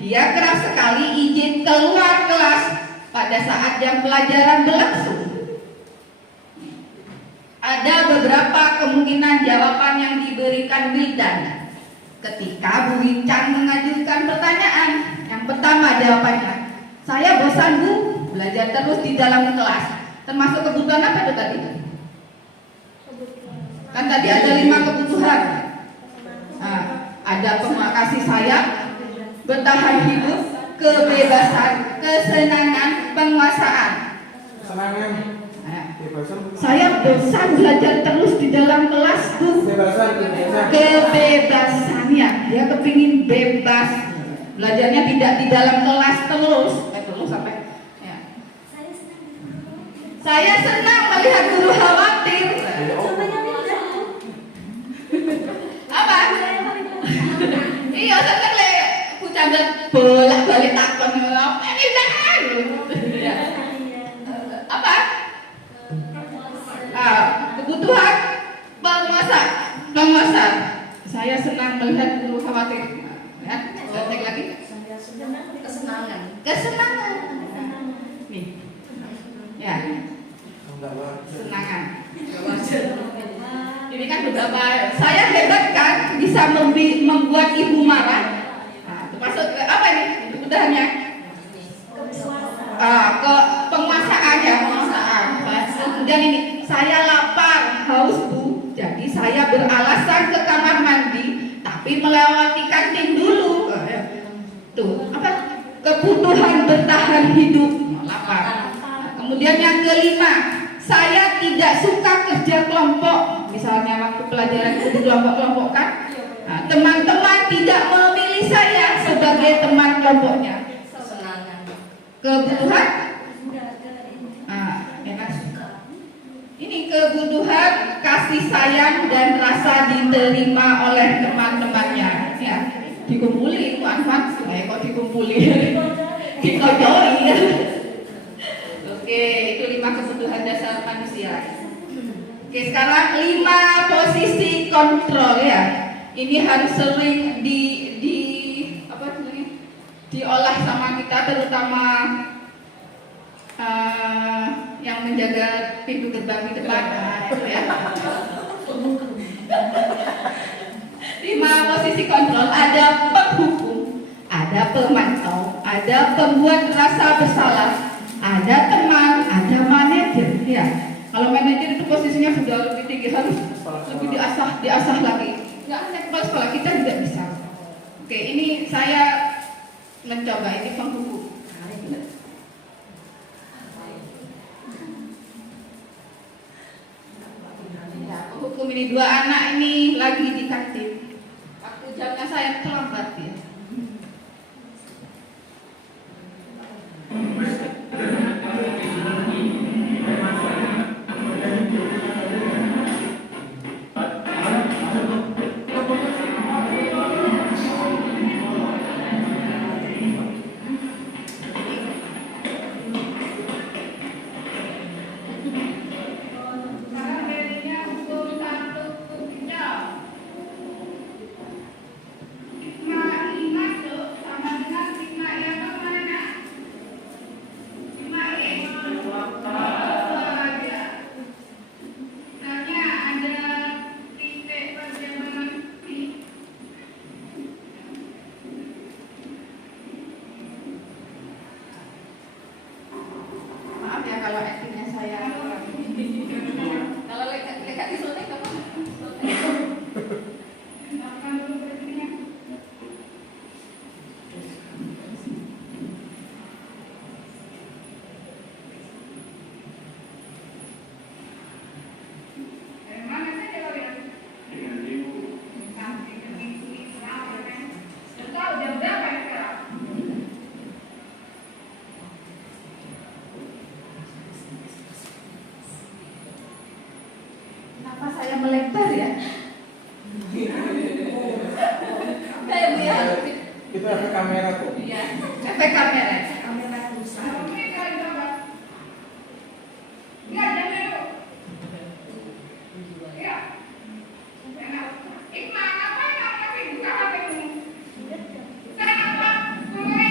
dia keras sekali izin keluar kelas pada saat jam pelajaran berlangsung. Ada beberapa kemungkinan jawaban yang diberikan Wildan ketika Bu Wincang mengajukan pertanyaan. Yang pertama jawabannya, saya bosan Bu, belajar terus di dalam kelas. Termasuk kebutuhan apa itu tadi? Kan tadi ada 5 kebutuhan. Nah, ada kasih sayang, bertahan hidup, kebebasan, kesenangan, penguasaan. Senangan. Nah, Kebebasan. saya bosan belajar terus di dalam kelas tuh. Kebebasannya, dia kepingin bebas. Belajarnya tidak di dalam kelas terus. Terus sampai. Ya. Saya senang melihat guru khawatir. Apa? Iya, senang le. Aku cadat bolak-balik takon apa ini dah. Apa? Kebutuhan penguasa. Saya senang melihat guru khawatir. Ya, cek lagi. Kesenangan. Nih. Ya. Kesenangan. Ini kan beberapa. Saya hebat kan bisa membuat ibu marah. Nah, termasuk apa ini? Kebutuhannya? Ke penguasaan ya, penguasaan. Kemudian ini, saya lapar, haus Bu. Jadi saya beralasan ke kamar mandi, tapi melewati kantin dulu. Tuh, apa? Kebutuhan bertahan hidup, lapar. Kemudian yang kelima, saya tidak suka kerja kelompok. Misalnya waktu pelajaran itu dikelompok-kelompokkan. Nah, teman-teman tidak memilih saya sebagai teman kelompoknya. Kebutuhan ini kebutuhan kasih sayang dan rasa diterima oleh teman-temannya. Ya, dikumpuli, manfaat. Kok dikumpuli? Dikojoi. Oke, itu 5 kebutuhan dasar manusia. Oke, sekarang 5 posisi kontrol ya. Ini harus sering diolah sama kita, terutama yang menjaga pintu gerbang di depan. Itu ya. 5 posisi kontrol, ada penghukum, ada pemantau, ada pembuat rasa bersalah, ada teman, ada manajer. Ya, kalau manajer itu posisinya sudah lebih tinggi, harus lebih diasah lagi. Nggak hanya kepala sekolah, kita juga bisa. Oke, ini saya mencoba, ini penghukum. Penghukum ini 2 anak ini lagi di kantin. Waktu jamnya saya terlambat ya. Kalau actingnya saya kalau lekat di suntik apa? Saya melebar ya. Kayak Bu ya. Itu efek kamera tuh. Iya, efek kamera. Kenapa?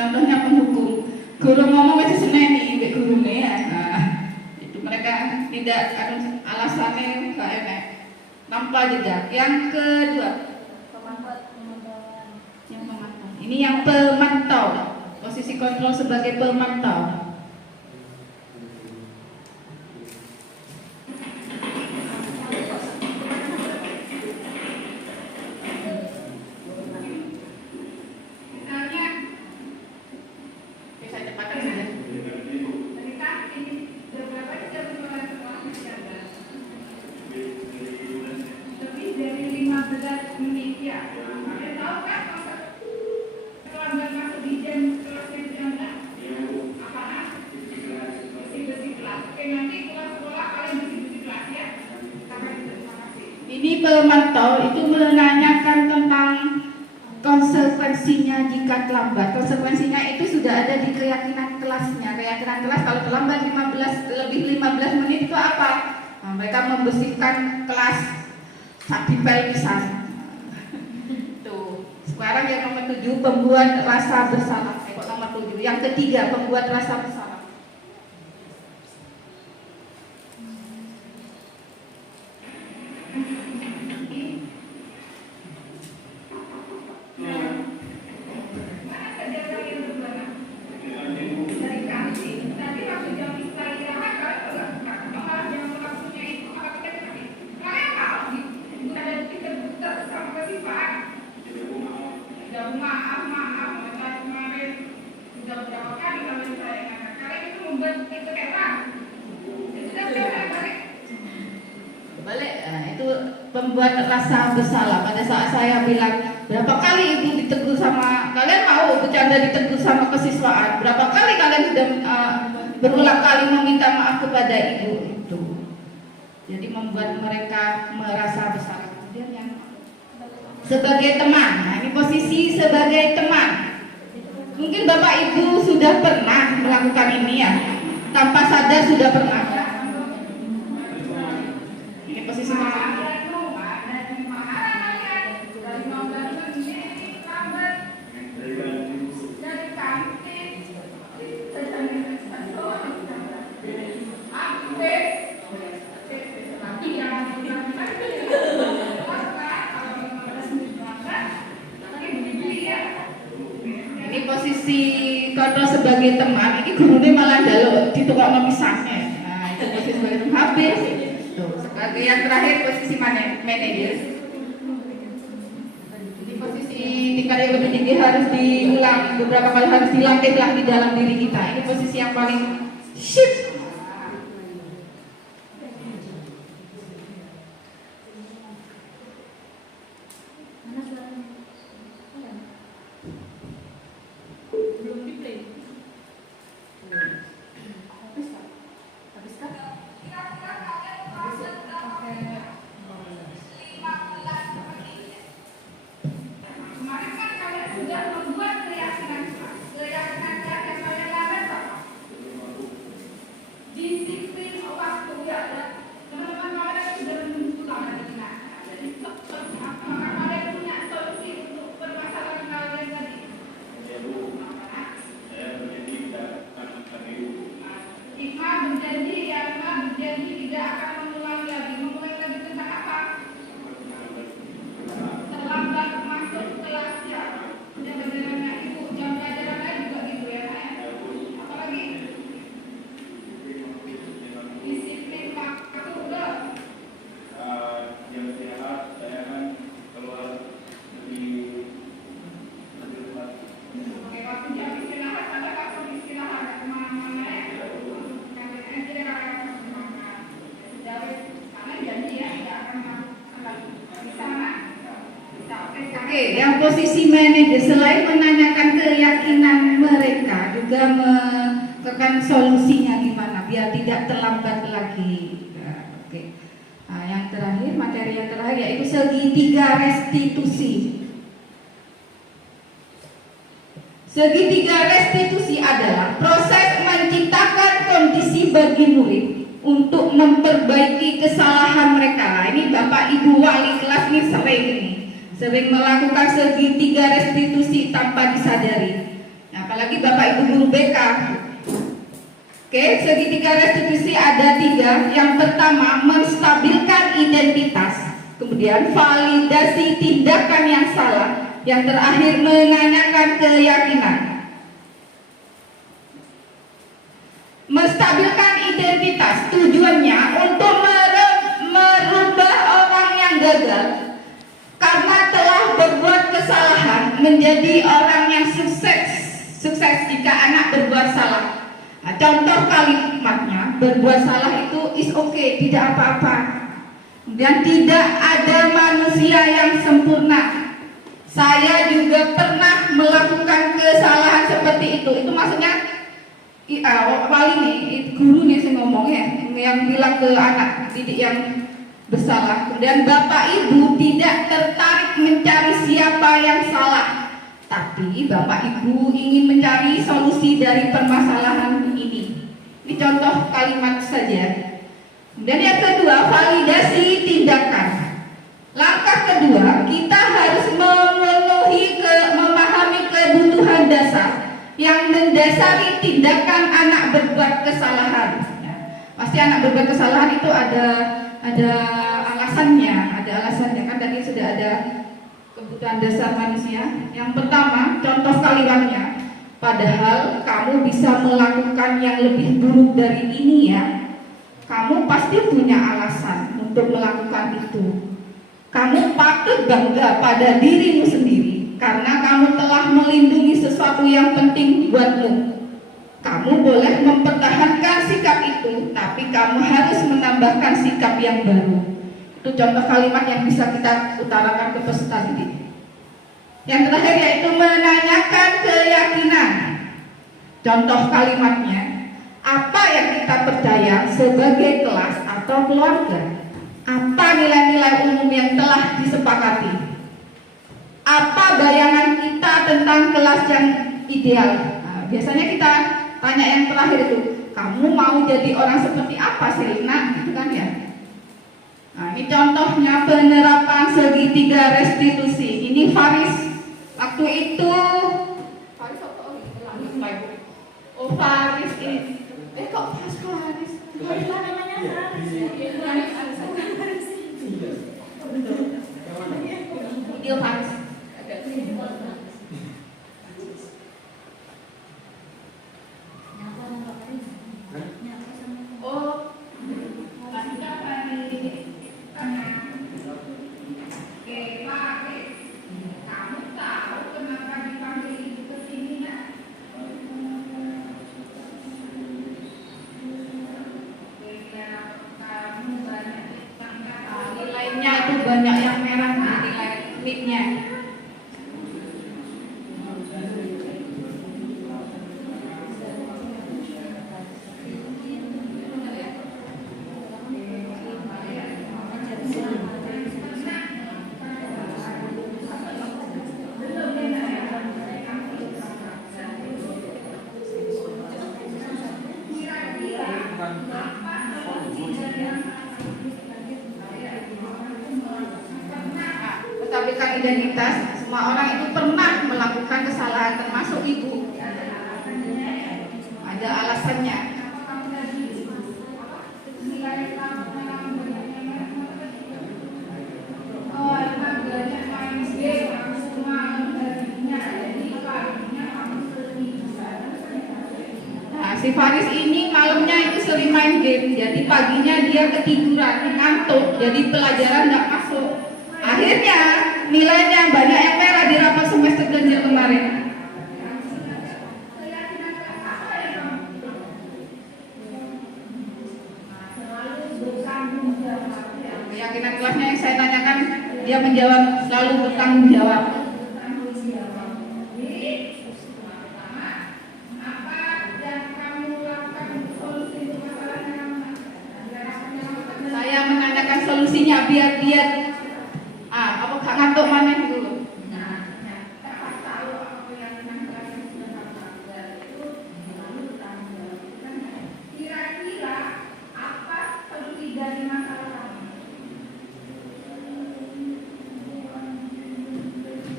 contohnya penghukum, guru ngomong masih seneni mbek gurune ya. Nah, itu mereka tidak ada alasannya nggak enak. Tanpa jejak. Yang kedua, yang pemantau. Ini yang pemantau. Posisi kontrol sebagai pemantau. Misalnya, Oke, saya cepatkan saja. cerita ini beberapa jam sekolah berjalan. Lebih dari 15 menit ya. Kalian tahu kan masa terlambat masuk di jam kelasnya berjalan? Apaan? Bersih-bersih kelas. Oke, nanti pulang sekolah kalian bersih-bersih kelas ya. Sampai jumpa. Terima kasih. Ini pemantau itu menanyakan tentang konsekuensinya jika terlambat. Konsekuensinya itu sudah ada di keyakinan kelasnya. Keyakinan kelas kalau terlambat 15 menit itu apa? Nah, mereka membersihkan kelas satipel pisan. Tuh. Sekarang yang nomor 7 pembuat rasa bersalah. Kok nomor 7? Yang ketiga pembuat rasa bersalah. Mana saja kalian berdua? Dari kantin. Tadi waktu jam istirahat kalian berangkat. Malah yang waktunya itu apa kita kasih? Kalian tahu sih? Ada kita sama kesifat. Sudah maaf. Maka kemarin sudah berapa kali kalian saya ingatkan. Kalian itu membuat kecewa. Sudah balik. Balik, nah, itu pembuat rasa bersalah. Pada saat saya bilang berapa kali ibu ditegur sama kalian, mau bercanda ditegur sama kesiswaan, berapa kali kalian sudah berulang kali meminta maaf kepada ibu itu. Jadi membuat mereka merasa bersalah. Kemudian yang sebagai teman, nah, ini posisi sebagai teman. Mungkin bapak ibu sudah pernah melakukan ini ya, tanpa sadar sudah pernah. Ini posisi teman. Ini posisi kontrol sebagai teman. Ini gurunya malah jaluk ditukar pisangnya. Nah, itu posisi sebagai teman habis. Tuh, sebagai yang terakhir posisi manajer. Ini posisi tingkat yang lebih tinggi harus diulang beberapa kali, harus dilatih di dalam diri kita. Ini posisi yang paling shift. Belum di play. Habis kah? Kemarin kan kalian sudah membuat keyakinan kelas yang kalian lakukan apa? Disiplin waktu ya. Teman-teman kalian sudah menentukan dari mana. Jadi apakah kalian punya solusi untuk permasalahan kalian tadi? Hikmah berjanji tidak akan mengulangi lagi. Mengulangi lagi tentang apa? Terlambat masuk kelas ya. Udah benerannya ibu jam pelajarannya juga gitu ya. Apalagi disiplin waktu udah. Yang sehat saya kan keluar lebih cepat. Oke, waktu jam istirahat ada langsung istirahat kemana-mana ya. Karena tidak akan kemana. Sudah karena janji ya tidak akan di sana. Oke, yang posisi manajer selain menanyakan keyakinan mereka, juga menentukan solusinya gimana biar tidak terlambat lagi. Nah, oke. Nah, yang terakhir, materi yang terakhir yaitu segitiga restitusi. Segitiga restitusi adalah proses menciptakan kondisi bagi murid untuk memperbaiki kesalahan mereka. Nah, ini Bapak Ibu wali kelas ini sering melakukan segitiga restitusi tanpa disadari. Nah, apalagi Bapak Ibu guru BK. Oke, segitiga restitusi ada 3. Yang pertama, menstabilkan identitas. Kemudian validasi tindakan yang salah. Yang terakhir, menanyakan keyakinan. Menstabilkan identitas tujuannya untuk merubah orang yang gagal karena telah berbuat kesalahan menjadi orang yang sukses jika anak berbuat salah. Nah, contoh kalimatnya, berbuat salah itu is okay, tidak apa-apa. Dan tidak ada manusia yang sempurna. Saya juga pernah melakukan kesalahan seperti itu. Itu maksudnya wali nih, guru nih saya ngomong ya, yang bilang ke anak didik yang bersalah. Kemudian Bapak Ibu tidak tertarik mencari siapa yang salah, tapi Bapak Ibu ingin mencari solusi dari permasalahan ini. Ini contoh kalimat saja. Dan yang kedua, validasi tindakan. Langkah kedua, kita harus memahami kebutuhan dasar yang mendasari tindakan anak berbuat kesalahan. Ya, pasti anak berbuat kesalahan itu ada alasannya kan tadi sudah ada kebutuhan dasar manusia. Yang pertama, contoh kalimatnya, padahal kamu bisa melakukan yang lebih buruk dari ini ya. Kamu pasti punya alasan untuk melakukan itu. Kamu patut bangga pada dirimu sendiri karena kamu telah melindungi sesuatu yang penting buatmu. Kamu boleh mempertahankan sikap itu, tapi kamu harus menambahkan sikap yang baru. Itu contoh kalimat yang bisa kita utarakan ke peserta didik. Yang terakhir yaitu menanyakan keyakinan. Contoh kalimatnya, apa yang kita percaya sebagai kelas atau keluarga? Apa nilai-nilai umum yang telah disepakati? Apa bayangan kita tentang kelas yang ideal? Nah, biasanya kita tanya yang terakhir itu, kamu mau jadi orang seperti apa sih, nak? Gitu kan ya? Nah, ini contohnya penerapan segitiga restitusi. Ini Faris waktu itu. Faris apa? Oh, Faris ini. Kok Faris? Faris namanya Faris. Video Faris. Nilainya itu banyak yang merah, nilai NIP-nya. Menstabilkan identitas, semua orang itu pernah melakukan kesalahan, termasuk ibu. Ada alasannya. Nah, si Faris ini malamnya itu sering main game, jadi paginya dia ketiduran, ngantuk, jadi pelajaran nggak masuk. Akhirnya nilainya banyak yang merah di rapat semester ganjil kemarin. Keyakinan kelasnya yang saya tanyakan, dia menjawab selalu bertanggung jawab. Saya menanyakan solusinya biar dia apa gak ngantuk mana dulu. Kira-kira apa solusi dari masalah kamu?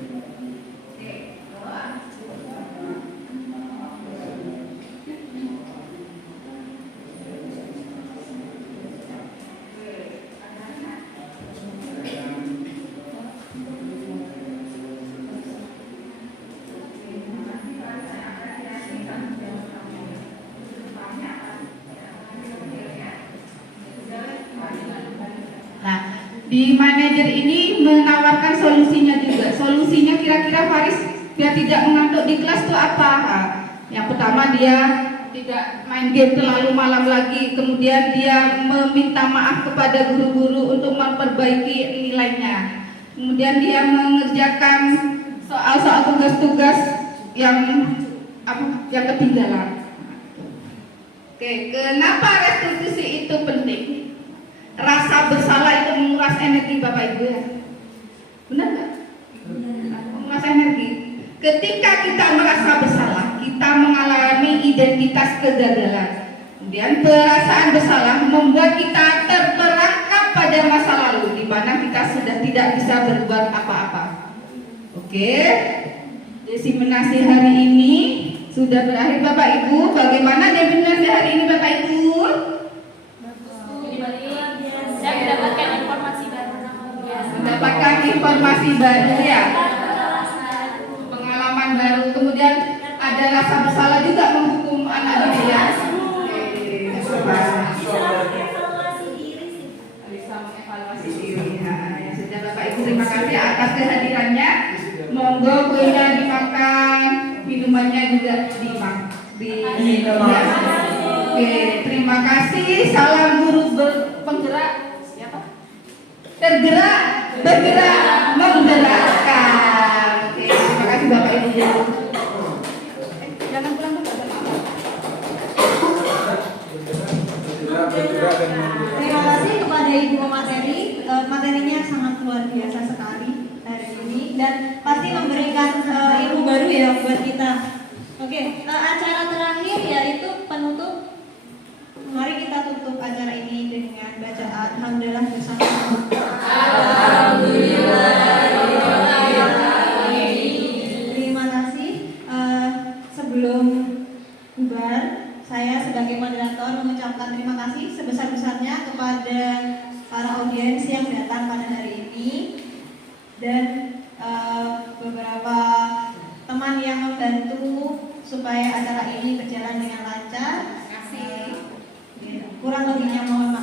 di manajer ini menawarkan solusinya juga. Solusinya kira-kira Faris biar tidak mengantuk di kelas itu apa? Nah, yang pertama dia tidak main game terlalu malam lagi, kemudian dia meminta maaf kepada guru-guru untuk memperbaiki nilainya, kemudian dia mengerjakan soal-soal tugas-tugas yang ketinggalan. Oke, kenapa restitusi itu penting? Rasa bersalah itu menguras energi Bapak Ibu ya, benar nggak? Menguras energi. Ketika kita merasa bersalah, kita mengalami identitas kegagalan. Kemudian perasaan bersalah membuat kita terperangkap pada masa lalu, di mana kita sudah tidak bisa berbuat apa-apa. Oke, diseminasi hari ini sudah berakhir Bapak Ibu. Bagaimana diseminasi hari ini Bapak Ibu? Saya mendapatkan informasi baru. Mendapatkan informasi baru ya, pengalaman baru. Kemudian ada rasa bersalah juga menghukum anak didik ya. Bisa mengevaluasi diri. Nah, ya sudah Bapak Ibu, terima kasih atas kehadirannya. Monggo kuenya dimakan, minumannya juga diminum. Oke, terima kasih. Salam guru penggerak. Siapa? Tergerak, bergerak, menggerakkan. Oke, terima kasih Bapak Ibu. Jangan pulang dulu. Terima kasih kepada Ibu pemateri. Materinya sangat luar biasa sekali hari ini dan pasti memberikan ilmu baru ya buat kita. Oke, acara terakhir yaitu penutup. Mari kita tutup acara ini dengan bacaan Alhamdulillah bersama. Terima kasih. Sebelum bubar, saya sebagai moderator mengucapkan terima kasih sebesar-besarnya kepada para audiens yang datang pada hari ini dan beberapa teman yang membantu supaya acara ini berjalan dengan lancar. Kurang lebihnya mohon